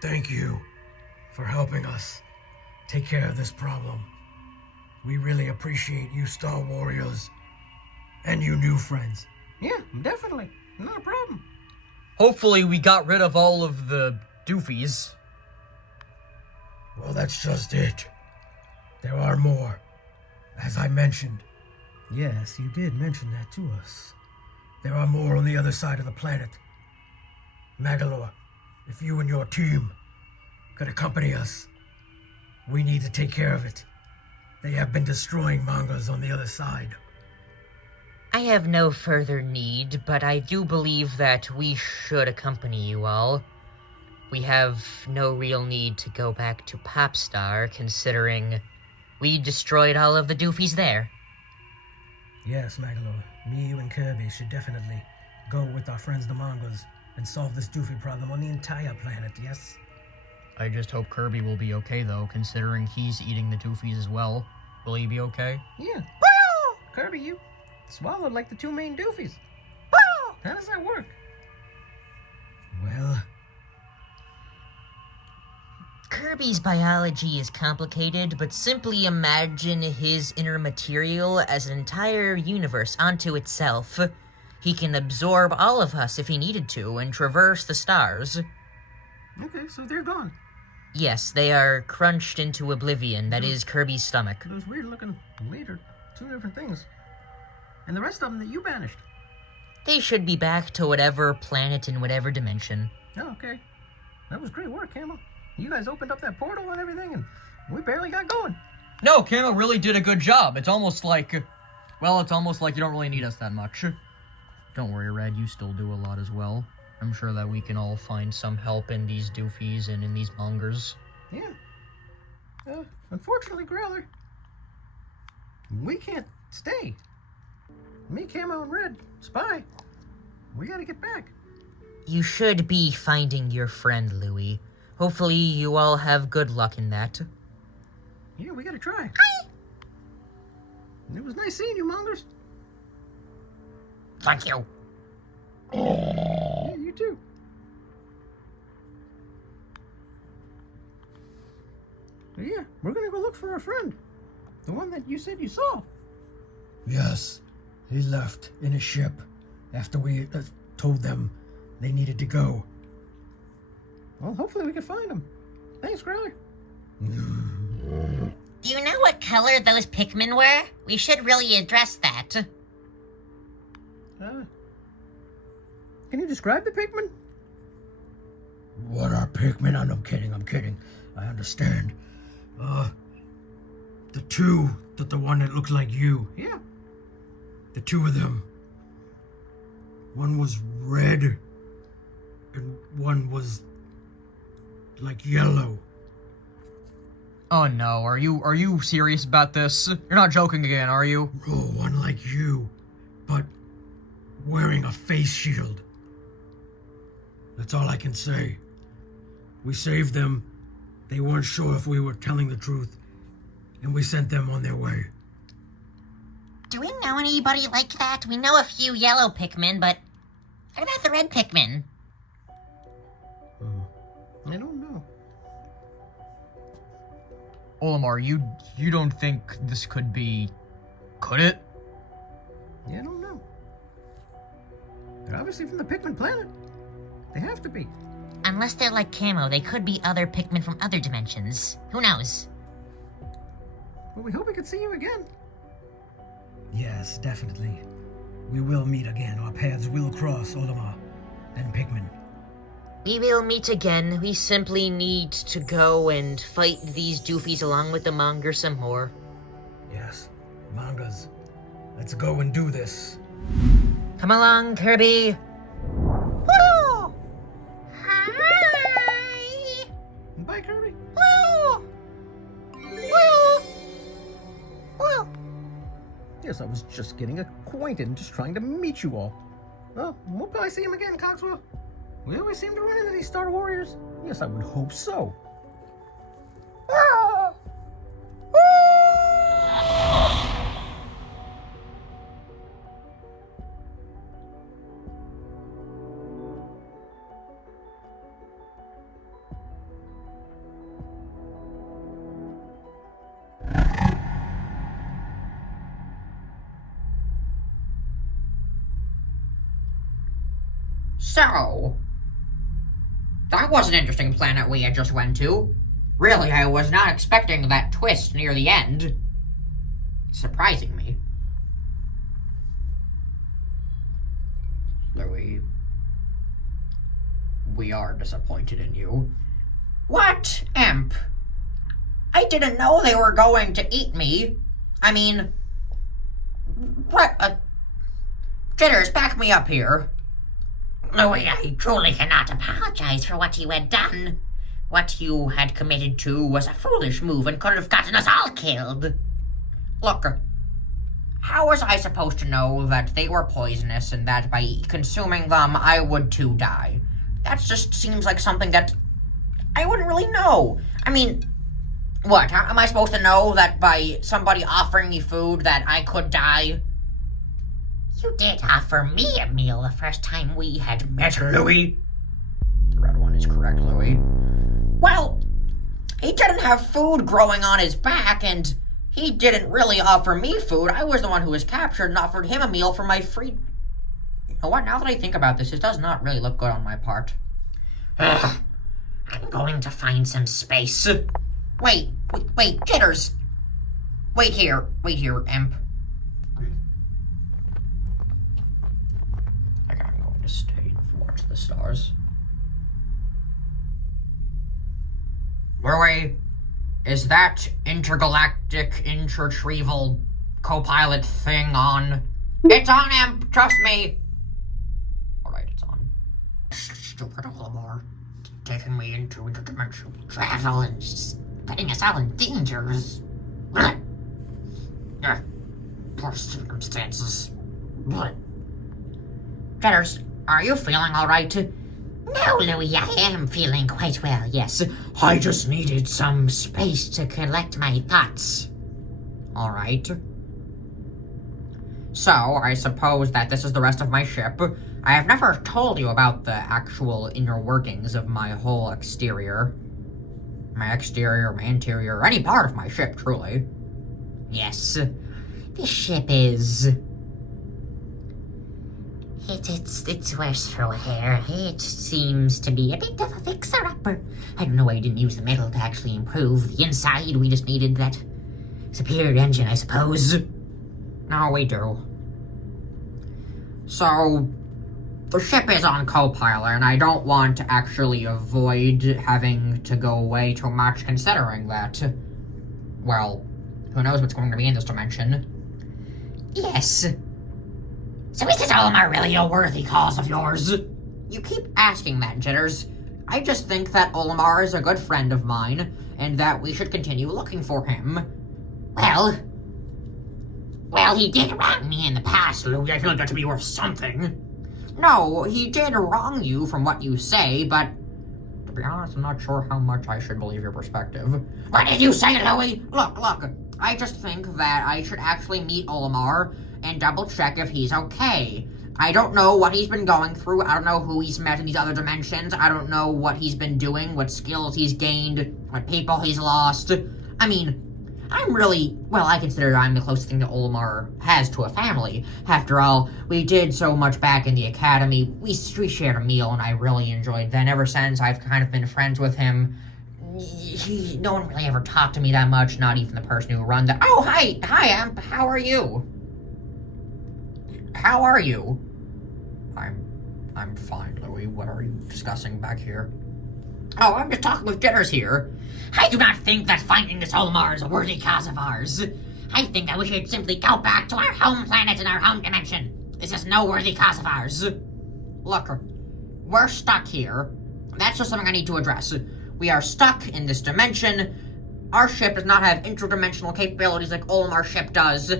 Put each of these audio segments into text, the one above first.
Thank you for helping us take care of this problem. We really appreciate you, Star Warriors, and you new friends. Yeah, definitely. Not a problem. Hopefully we got rid of all of the doofies. Well, that's just it. There are more, as I mentioned. Yes, you did mention that to us. There are more on the other side of the planet. Magalore, if you and your team could accompany us, we need to take care of it. They have been destroying Mongers on the other side. I have no further need, but I do believe that we should accompany you all. We have no real need to go back to Popstar, considering we destroyed all of the doofies there. Yes, Magalore. Me, you, and Kirby should definitely go with our friends the Mongers and solve this doofy problem on the entire planet, yes? I just hope Kirby will be okay, though, considering he's eating the doofies as well. Will he be okay? Yeah. Kirby, you swallowed like the two main doofies. How does that work? Well, Kirby's biology is complicated, but simply imagine his inner material as an entire universe onto itself. He can absorb all of us if he needed to and traverse the stars. Okay, so they're gone. Yes, they are crunched into oblivion. That is Kirby's stomach. Those weird-looking later, two different things. And the rest of them that you banished. They should be back to whatever planet in whatever dimension. Oh, okay. That was great work, Camo. You guys opened up that portal and everything, and we barely got going. No, Camo really did a good job. It's almost like you don't really need us that much. Don't worry, Red, you still do a lot as well. I'm sure that we can all find some help in these doofies and in these Mongers. Yeah. Unfortunately, Growler, we can't stay. Me, Camo, and Red, Spy, we gotta get back. You should be finding your friend, Louie. Hopefully you all have good luck in that. Yeah, we gotta try. Hi! It was nice seeing you, Mongers. Thank you. Yeah, you too. But yeah, we're gonna go look for our friend. The one that you said you saw. yes, he left in a ship after we told them they needed to go. Well, hopefully we can find him. Thanks, Growler. Do you know what color those Pikmin were? We should really address that. Can you describe the Pikmin? What are Pikmin? I'm kidding. I understand. The one that looked like you. Yeah. The two of them. One was red, and one was like yellow. Oh no, are you serious about this? You're not joking again, are you? Oh, one like you, but wearing a face shield. That's all I can say. We saved them. They weren't sure if we were telling the truth, and we sent them on their way. Do we know anybody like that? We know a few yellow Pikmin, but what about the red Pikmin? I don't know. Olimar, you don't think this could be... Could it? Yeah, I don't know. They're obviously from the Pikmin planet. They have to be. Unless they're like Camo, they could be other Pikmin from other dimensions. Who knows? Well, we hope we can see you again. Yes, definitely. We will meet again. Our paths will cross, Olimar, then Pikmin. We will meet again. We simply need to go and fight these doofies along with the Monger some more. Yes, Mongers. Let's go and do this. Come along, Kirby. Woo! Hi! Bye, Kirby. Woo! Woo! Woo! Yes, I was just getting acquainted and just trying to meet you all. Well, we'll probably see him again, Cogswell. We always seem to run into these Star Warriors. Yes, I would hope so. So, that was an interesting planet we had just went to. Really, I was not expecting that twist near the end. Surprising me. Louie, we are disappointed in you. What, Emp? I didn't know they were going to eat me. I mean, what? Jitters, back me up here. Louie, I truly cannot apologize for what you had done. What you had committed to was a foolish move and could have gotten us all killed. Look, how was I supposed to know that they were poisonous and that by consuming them I would too die? That just seems like something that I wouldn't really know. I mean, what? How am I supposed to know that by somebody offering me food that I could die? You did offer me a meal the first time we had met, Louie? The red one is correct, Louie. Well, he didn't have food growing on his back, and he didn't really offer me food. I was the one who was captured and offered him a meal for my free... You know what? Now that I think about this, it does not really look good on my part. Ugh. I'm going to find some space. Wait, Jitters. Wait here, Emp. I think I'm going to stay and watch the stars. Louie, is that intergalactic interretrieval co-pilot thing on? It's on, Emp, trust me. Alright, it's on. Stupid Olimar. Taking me into interdimensional travel and putting us all in danger. Poor circumstances. Jitters, are you feeling alright? No, Louie, I am feeling quite well, yes. I just needed some space to collect my thoughts. Alright. So, I suppose that this is the rest of my ship. I have never told you about the actual inner workings of my whole exterior. My exterior, my interior, any part of my ship, truly. Yes, this ship is... It's worse for wear. It seems to be a bit of a fixer-upper. I don't know why I didn't use the metal to actually improve the inside. We just needed that superior engine, I suppose. No, we do. So, the ship is on co-pilot, and I don't want to actually avoid having to go away too much, considering that, well, who knows what's going to be in this dimension. Yes. So is this Olimar really a worthy cause of yours? You keep asking that, Jitters. I just think that Olimar is a good friend of mine, and that we should continue looking for him. Well, he did wrong me in the past, Louie. I feel like that to be worth something. No, he did wrong you from what you say, but to be honest, I'm not sure how much I should believe your perspective. What did you say, Louie? Look, I just think that I should actually meet Olimar and double-check if he's okay. I don't know what he's been going through. I don't know who he's met in these other dimensions. I don't know what he's been doing, what skills he's gained, what people he's lost. I mean, I consider I'm the closest thing that Olimar has to a family. After all, we did so much back in the academy. We shared a meal, and I really enjoyed that. Ever since, I've kind of been friends with him. No one really ever talked to me that much, not even the person who run the... Oh, hi, Emp, how are you? How are you? I'm fine, Louie. What are you discussing back here? Oh, I'm just talking with Jitters here. I do not think that finding this Olimar is a worthy cause of ours. I think that we should simply go back to our home planet and our home dimension. This is no worthy cause of ours. Look, we're stuck here. That's just something I need to address. We are stuck in this dimension. Our ship does not have interdimensional capabilities like Olimar's ship does.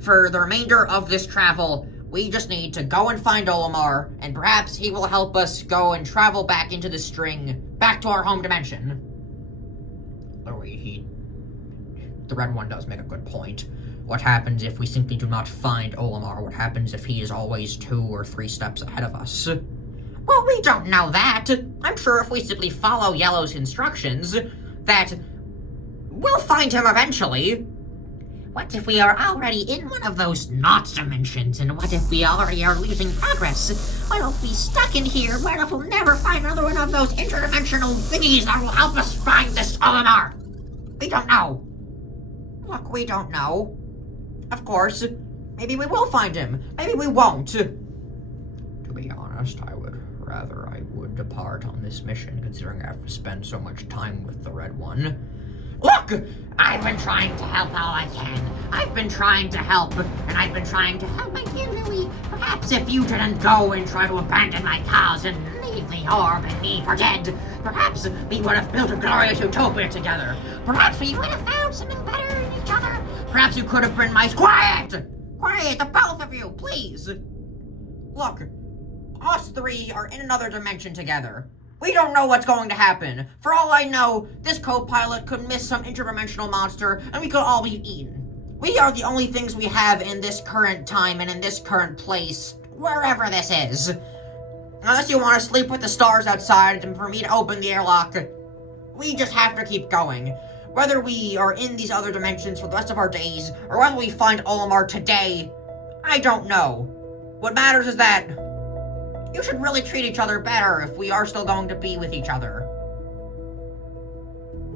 For the remainder of this travel, we just need to go and find Olimar, and perhaps he will help us go and travel back into the string, back to our home dimension. Louie, the red one does make a good point. What happens if we simply do not find Olimar? What happens if he is always 2 or 3 steps ahead of us? Well, we don't know that. I'm sure if we simply follow Yellow's instructions, that we'll find him eventually. What if we are already in one of those not dimensions? And what if we already are losing progress? What if we stuck in here? What if we'll never find another one of those interdimensional thingies that will help us find this Olimar? We don't know. Look, we don't know. Of course, maybe we will find him. Maybe we won't. To be honest, I would rather I would depart on this mission, considering I have to spend so much time with the Red One. Look! I've been trying to help all I can. I've been trying to help, and I've been trying to help my dear Louie. Perhaps if you didn't go and try to abandon my cause and leave the orb and me for dead, perhaps we would have built a glorious utopia together. Perhaps we would have found something better in each other. Perhaps you could have been my— Quiet! Quiet, the both of you, please! Look, us three are in another dimension together. We don't know what's going to happen. For all I know, this co-pilot could miss some interdimensional monster, and we could all be eaten. We are the only things we have in this current time and in this current place, wherever this is. Unless you want to sleep with the stars outside and for me to open the airlock, we just have to keep going. Whether we are in these other dimensions for the rest of our days, or whether we find Olimar today, I don't know. What matters is that you should really treat each other better if we are still going to be with each other.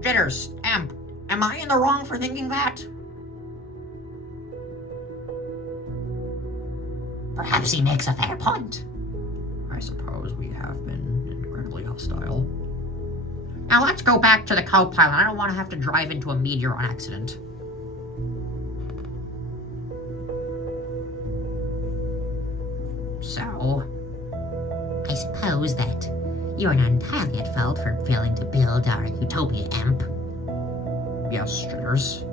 Jitters, Emp, am I in the wrong for thinking that? Perhaps he makes a fair point. I suppose we have been incredibly hostile. Now let's go back to the co-pilot. I don't want to have to drive into a meteor on accident. So, I suppose that you're not entirely at fault for failing to build our utopia, Emp. Yes, Jitters.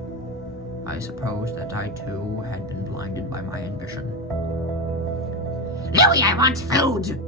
I suppose that I too had been blinded by my ambition. Louie, I want food!